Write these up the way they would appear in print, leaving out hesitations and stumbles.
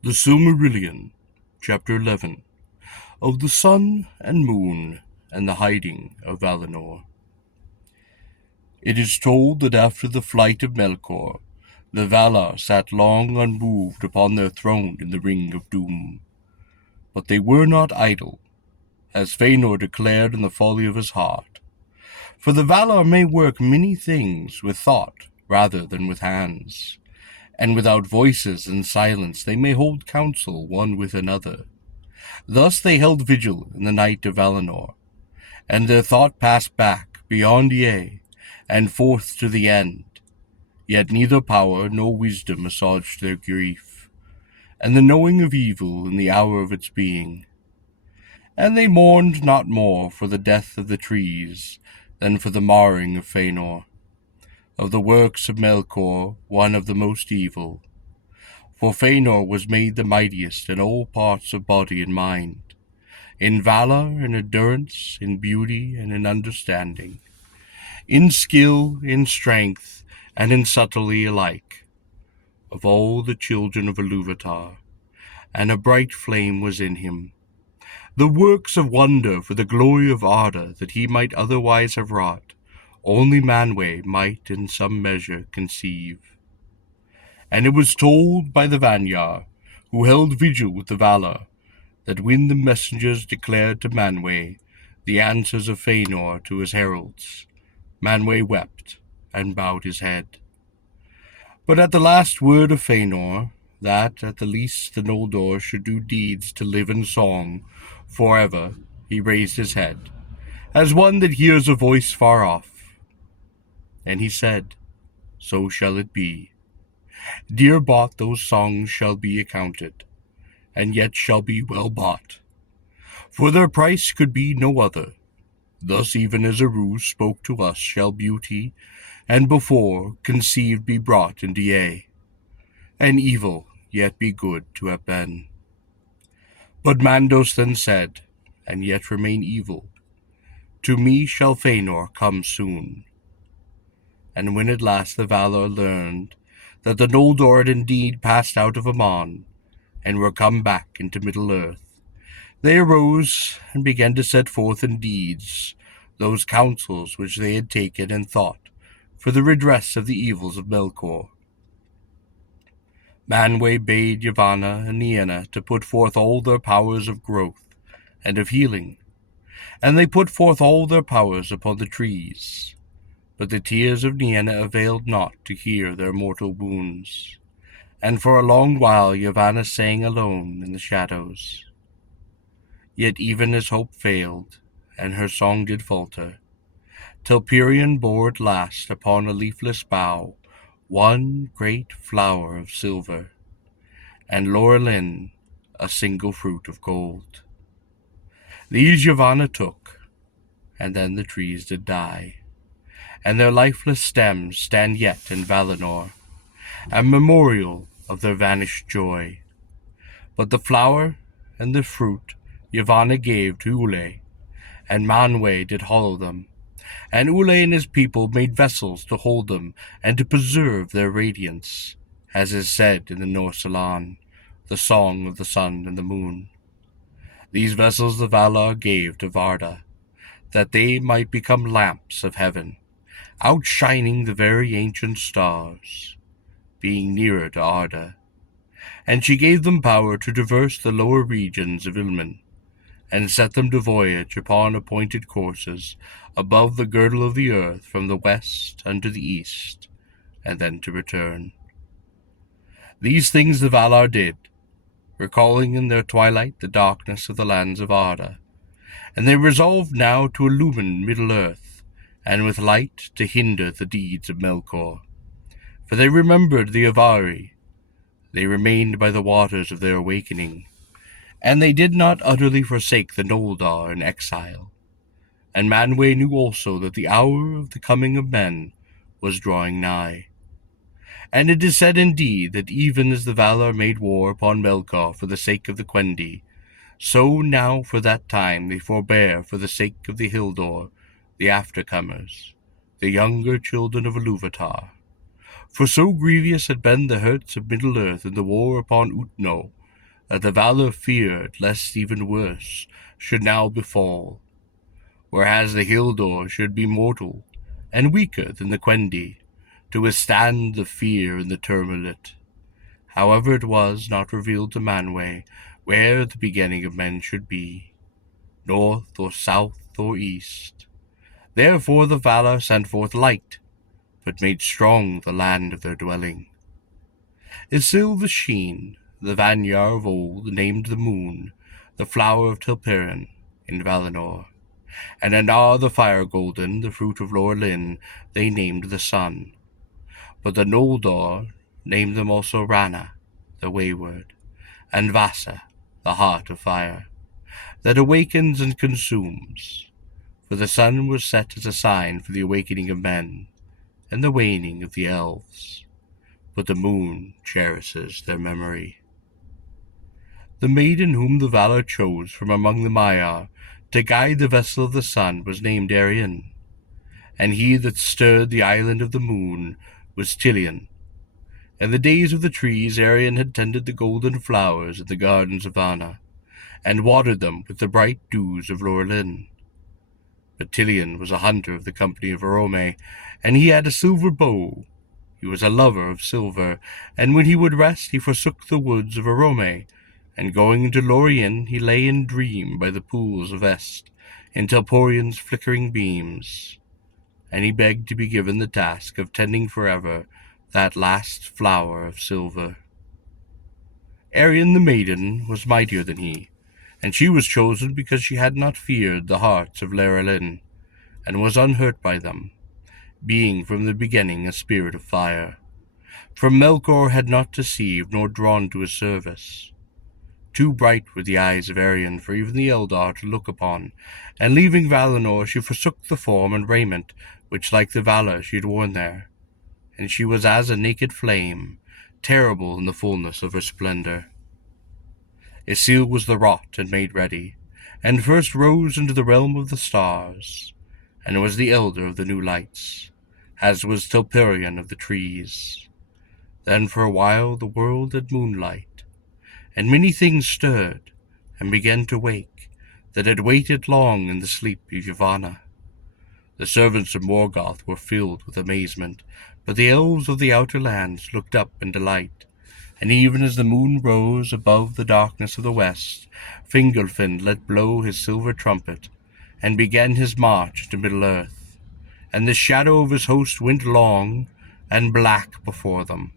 The Silmarillion, Chapter 11, of the Sun and Moon and the Hiding of Valinor. It is told that after the flight of Melkor, the Valar sat long unmoved upon their throne in the Ring of Doom. But they were not idle, as Fëanor declared in the folly of his heart. For the Valar may work many things with thought rather than with hands, and without voices and silence they may hold counsel one with another. Thus they held vigil in the night of Valinor, and their thought passed back beyond Ye, and forth to the end. Yet neither power nor wisdom assuaged their grief, and the knowing of evil in the hour of its being. And they mourned not more for the death of the trees than for the marring of Fëanor. Of the works of Melkor, one of the most evil. For Fëanor was made the mightiest in all parts of body and mind, in valor, in endurance, in beauty, and in understanding, in skill, in strength, and in subtlety alike, of all the children of Ilúvatar, and a bright flame was in him. The works of wonder for the glory of Arda that he might otherwise have wrought, only Manwë might in some measure conceive. And it was told by the Vanyar, who held vigil with the Valar, that when the messengers declared to Manwë the answers of Fëanor to his heralds, Manwë wept and bowed his head. But at the last word of Fëanor, that at the least the Noldor should do deeds to live in song forever, he raised his head, as one that hears a voice far off. And he said, "So shall it be. Dear bought those songs shall be accounted, and yet shall be well bought. For their price could be no other. Thus even as Eru spoke to us shall beauty, and before conceived be brought into yea, and evil yet be good to have been. But Mandos then said, and yet remain evil, to me shall Fëanor come soon." And when at last the Valar learned that the Noldor had indeed passed out of Aman, and were come back into Middle-earth, they arose and began to set forth in deeds those counsels which they had taken and thought for the redress of the evils of Melkor. Manwë bade Yavanna and Nienna to put forth all their powers of growth and of healing, and they put forth all their powers upon the trees. But the tears of Nienna availed not to heal their mortal wounds, and for a long while Yavanna sang alone in the shadows. Yet even as hope failed, and her song did falter, till Pirion bore at last upon a leafless bough one great flower of silver, and Lorelin a single fruit of gold. These Yavanna took, and then the trees did die, and their lifeless stems stand yet in Valinor, a memorial of their vanished joy. But the flower and the fruit Yavanna gave to Ule, and Manwë did hollow them, and Ule and his people made vessels to hold them and to preserve their radiance, as is said in the Norselan, the song of the sun and the moon. These vessels the Valar gave to Varda, that they might become lamps of heaven, outshining the very ancient stars, being nearer to Arda. And she gave them power to traverse the lower regions of Ilmen, and set them to voyage upon appointed courses above the girdle of the earth from the west unto the east, and then to return. These things the Valar did, recalling in their twilight the darkness of the lands of Arda, and they resolved now to illumine Middle-earth, and with light to hinder the deeds of Melkor. For they remembered the Avari, they remained by the waters of their awakening, and they did not utterly forsake the Noldor in exile. And Manwë knew also that the hour of the coming of men was drawing nigh. And it is said indeed that even as the Valar made war upon Melkor for the sake of the Quendi, so now for that time they forbear for the sake of the Hildor, the aftercomers, the younger children of Ilúvatar. For so grievous had been the hurts of Middle-earth in the war upon Utno, that the Valar feared lest even worse should now befall, whereas the Hildor should be mortal and weaker than the Quendi to withstand the fear and the tumult. However, it was not revealed to Manwë where the beginning of men should be, north or south or east. Therefore the Valar sent forth light, but made strong the land of their dwelling. Isil the Sheen, the Vanyar of old, named the moon, the flower of Telperion, in Valinor, and Anar the Fire Golden, the fruit of Lorelin, they named the sun. But the Noldor named them also Rana, the wayward, and Vasa, the heart of fire, that awakens and consumes. For the sun was set as a sign for the awakening of men, and the waning of the elves, but the moon cherishes their memory. The maiden whom the Valar chose from among the Maiar to guide the vessel of the sun was named Arion, and he that stirred the island of the moon was Tilion. In the days of the trees Arion had tended the golden flowers in the gardens of Anna, and watered them with the bright dews of Lorelin. But Tilion was a hunter of the company of Arome, and he had a silver bow. He was a lover of silver, and when he would rest he forsook the woods of Arome, and going into Lorien he lay in dream by the pools of Est, in Telporion's flickering beams, and he begged to be given the task of tending forever that last flower of silver. Arion the maiden was mightier than he, and she was chosen because she had not feared the hearts of Lorelin, and was unhurt by them, being from the beginning a spirit of fire. For Melkor had not deceived nor drawn to his service. Too bright were the eyes of Arion for even the Eldar to look upon, and leaving Valinor she forsook the form and raiment which like the Valar she had worn there, and she was as a naked flame, terrible in the fullness of her splendor. Isil was the wrought and made ready, and first rose into the realm of the stars, and was the elder of the new lights, as was Telperion of the trees. Then for a while the world had moonlight, and many things stirred, and began to wake, that had waited long in the sleep of Yavanna. The servants of Morgoth were filled with amazement, but the elves of the outer lands looked up in delight, and even as the moon rose above the darkness of the west, Fingolfin let blow his silver trumpet, and began his march to Middle-earth, and the shadow of his host went long and black before them.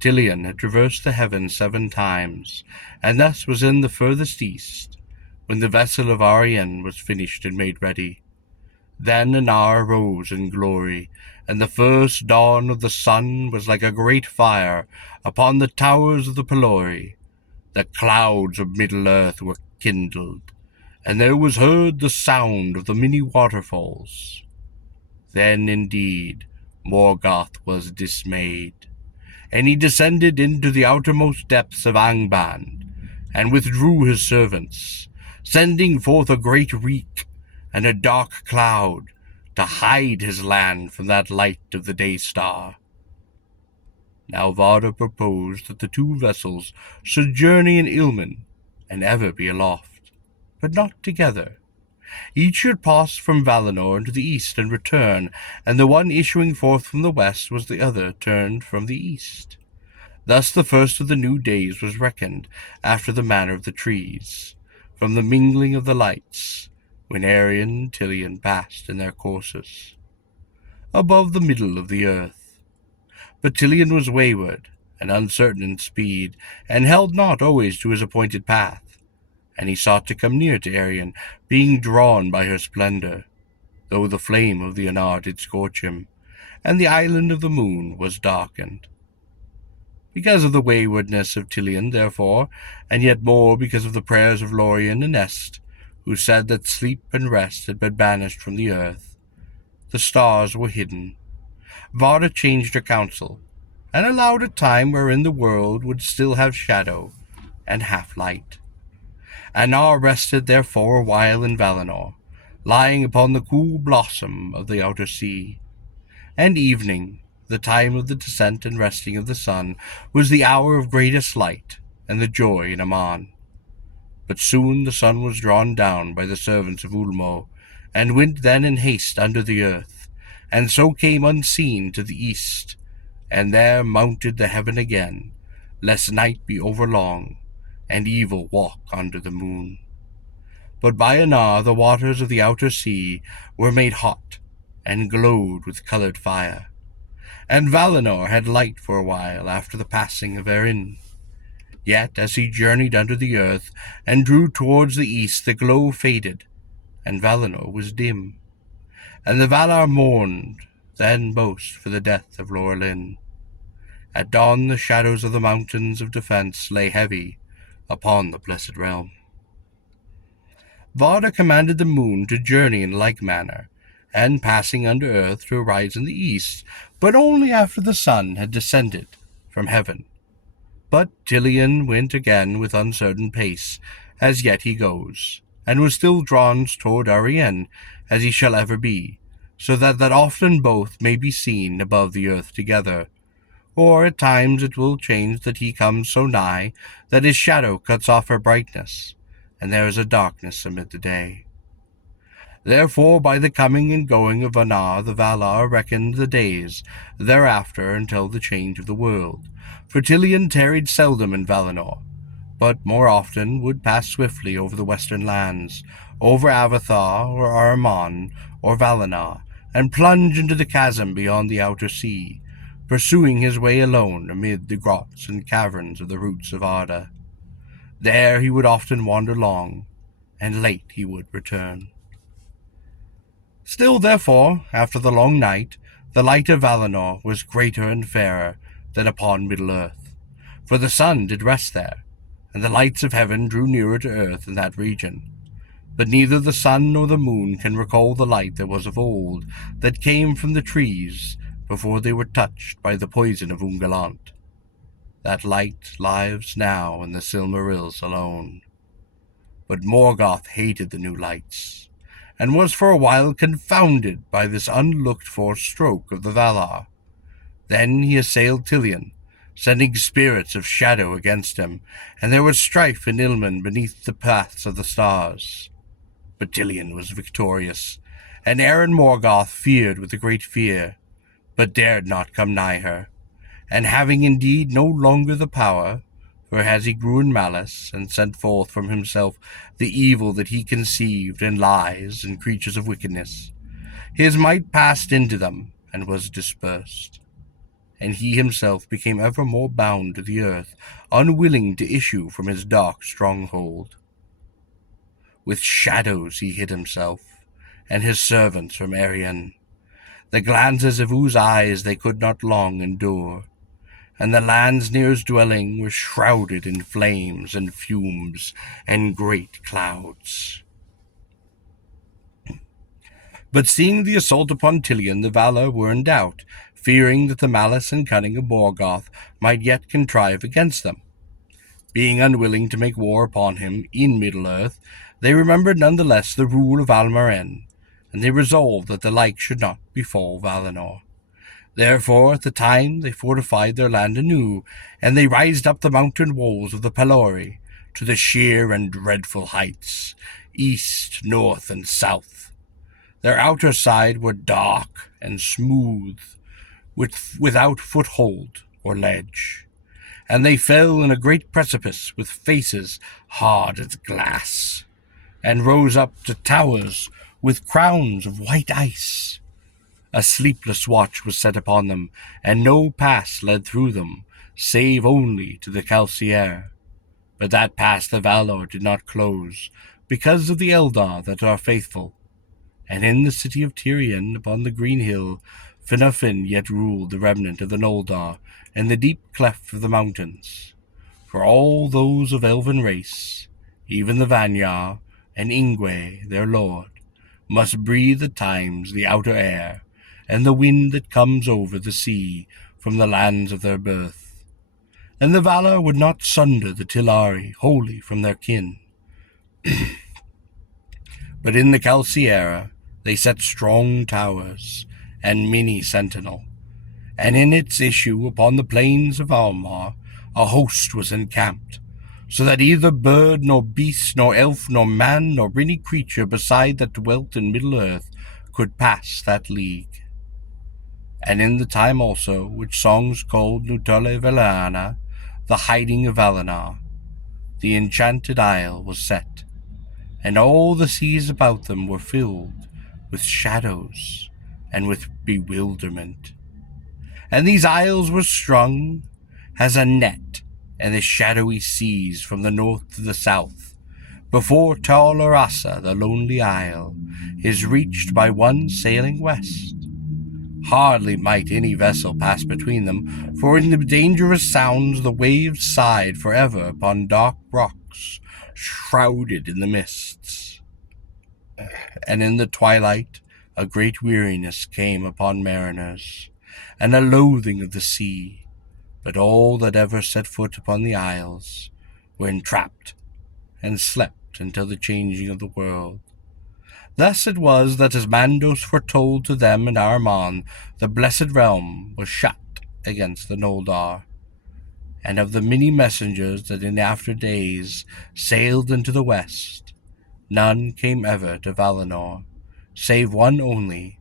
Tilion had traversed the heavens 7 times, and thus was in the furthest east, when the vessel of Arion was finished and made ready. Then Anar rose in glory, and the first dawn of the sun was like a great fire upon the towers of the Pelori. The clouds of Middle-earth were kindled, and there was heard the sound of the many waterfalls. Then indeed Morgoth was dismayed, and he descended into the outermost depths of Angband, and withdrew his servants, sending forth a great reek and a dark cloud to hide his land from that light of the day-star. Now Vardar proposed that the 2 vessels should journey in Ilmen, and ever be aloft, but not together. Each should pass from Valinor into the east and return, and the one issuing forth from the west was the other turned from the east. Thus the first of the new days was reckoned after the manner of the trees, from the mingling of the lights, when Arion and Tilion passed in their courses, above the middle of the earth. But Tilion was wayward and uncertain in speed, and held not always to his appointed path, and he sought to come near to Arion, being drawn by her splendor, though the flame of the Anar did scorch him, and the island of the moon was darkened. Because of the waywardness of Tilion, therefore, and yet more because of the prayers of Lorien and Est, who said that sleep and rest had been banished from the earth, the stars were hidden. Vardar changed her counsel, and allowed a time wherein the world would still have shadow and half light. Anar rested therefore a while in Valinor, lying upon the cool blossom of the outer sea. And evening, the time of the descent and resting of the sun, was the hour of greatest light, and the joy in Aman. But soon the sun was drawn down by the servants of Ulmo, and went then in haste under the earth, and so came unseen to the east, and there mounted the heaven again, lest night be overlong, and evil walk under the moon. But by Anar the waters of the outer sea were made hot, and glowed with coloured fire, and Valinor had light for a while after the passing of Erin. Yet as he journeyed under the earth, and drew towards the east, the glow faded, and Valinor was dim. And the Valar mourned then most for the death of Lorelin. At dawn the shadows of the mountains of defence lay heavy upon the blessed realm. Varda commanded the moon to journey in like manner, and passing under earth to arise in the east, but only after the sun had descended from heaven. But Tilion went again with uncertain pace, as yet he goes, and was still drawn toward Arien, as he shall ever be, so that often both may be seen above the earth together. Or at times it will change that he comes so nigh that his shadow cuts off her brightness, and there is a darkness amid the day. Therefore by the coming and going of Anar the Valar reckoned the days thereafter until the change of the world, for Tilion tarried seldom in Valinor, but more often would pass swiftly over the western lands, over Avathar or Ahriman or Valinor, and plunge into the chasm beyond the outer sea, pursuing his way alone amid the grots and caverns of the roots of Arda. There he would often wander long, and late he would return. Still, therefore, after the long night, the light of Valinor was greater and fairer than upon Middle-earth, for the sun did rest there, and the lights of heaven drew nearer to earth in that region. But neither the sun nor the moon can recall the light that was of old, that came from the trees before they were touched by the poison of Ungoliant. That light lives now in the Silmarils alone. But Morgoth hated the new lights, and was for a while confounded by this unlooked-for stroke of the Valar. Then he assailed Tilion, sending spirits of shadow against him, and there was strife in Ilmen beneath the paths of the stars. But Tilion was victorious, and Eren Morgoth feared with a great fear, but dared not come nigh her, and having indeed no longer the power, for as he grew in malice, and sent forth from himself the evil that he conceived in lies and creatures of wickedness, his might passed into them, and was dispersed. And he himself became ever more bound to the earth, unwilling to issue from his dark stronghold. With shadows he hid himself, and his servants from Arien, the glances of whose eyes they could not long endure, and the lands near his dwelling were shrouded in flames and fumes and great clouds. But seeing the assault upon Tilion, the Valar were in doubt, fearing that the malice and cunning of Morgoth might yet contrive against them. Being unwilling to make war upon him in Middle-earth, they remembered none the less the rule of Almaren, and they resolved that the like should not befall Valinor. Therefore at the time they fortified their land anew, and they raised up the mountain walls of the Pelori to the sheer and dreadful heights, east, north, and south. Their outer side were dark and smooth, without foothold or ledge, and they fell in a great precipice with faces hard as glass, and rose up to towers with crowns of white ice. A sleepless watch was set upon them, and no pass led through them, save only to the Calciere. But that pass the Valar did not close, because of the Eldar that are faithful. And in the city of Tirion, upon the green hill, Finarfin yet ruled the remnant of the Noldor, in the deep cleft of the mountains. For all those of elven race, even the Vanyar, and Ingwe, their lord, must breathe at times the outer air, and the wind that comes over the sea from the lands of their birth. And the Valar would not sunder the Tilari wholly from their kin. But in the Calciere they set strong towers, and many sentinel, and in its issue upon the plains of Almar a host was encamped, so that either bird, nor beast, nor elf, nor man, nor any creature beside that dwelt in Middle-earth could pass that league. And in the time also which songs called Nutale Velana, the hiding of Valinor, the enchanted isle was set, and all the seas about them were filled with shadows and with bewilderment. And these isles were strung as a net in the shadowy seas from the north to the south, before tall Arasa, the lonely isle, is reached by one sailing west. Hardly might any vessel pass between them, for in the dangerous sounds the waves sighed forever upon dark rocks, shrouded in the mists. And in the twilight a great weariness came upon mariners, and a loathing of the sea, but all that ever set foot upon the isles were entrapped and slept until the changing of the world. Thus it was that as Mandos foretold to them and Ahriman, the blessed realm was shut against the Noldor, and of the many messengers that in after days sailed into the west, none came ever to Valinor, save one only,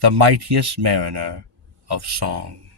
the mightiest mariner of song.